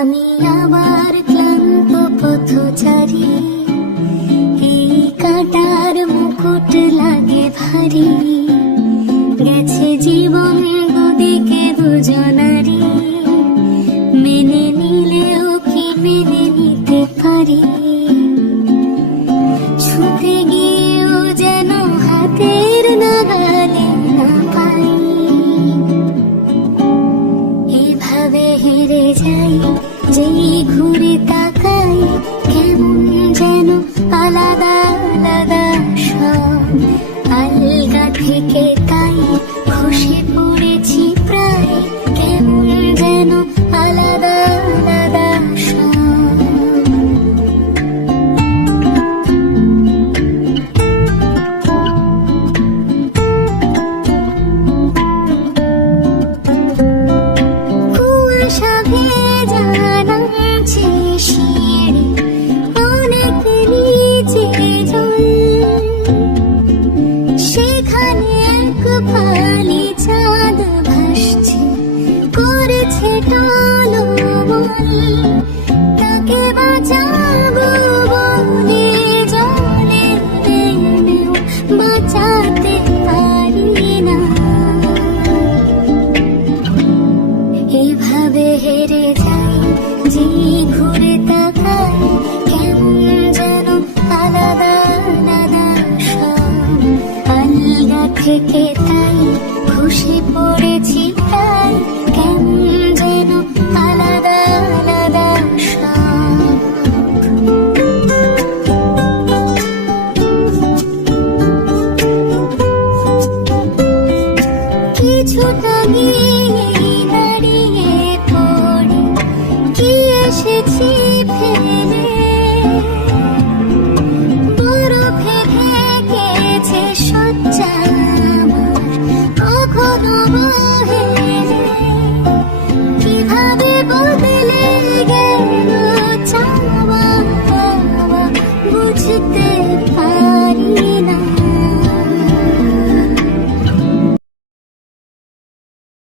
আমি আবার ক্লান্ত পথচারী, এই কাঁটার মুকুট লাগে ভারী, গেছে জীবন দুদিকে দুজনারি, মেনে নিলেও কি মেনে নিতে পারি, ছুতে গিয়েও যেন হাতের নাগালে না পাই, এভাবে হেরে যাই যেই ঘুরে তাকাই, কেমন যেন আলাদা আলাদা সব, আলগা থেকে তাই খসে পড়েছি প্রায়, কেমন যেন আলাদা আলাদা সব। কুয়াশা ভেজা নামছে সিঁড়ি, অনেক নিচে জল, সেখানে এক ফালি চাঁদ ভাসছে, করেছে টলমল, তাকে বাঁচাবো বলে জলের টেনেও বাঁচাতে পারি না, এভাবে হেরে যাই যে ঘুরে তাকাই, কেমন যেন আলাদা আলাদা সব, আলগা থেকে তাই খুশি পড়েছি তাই, কেমন যেন আলাদা আলাদা সব। কিছুটা গিয়ে দাঁড়িয়ে পড়ে কি এসেছি ফেলে, বরফে ঢেকেছে শয্যা আমার, কখনো বহে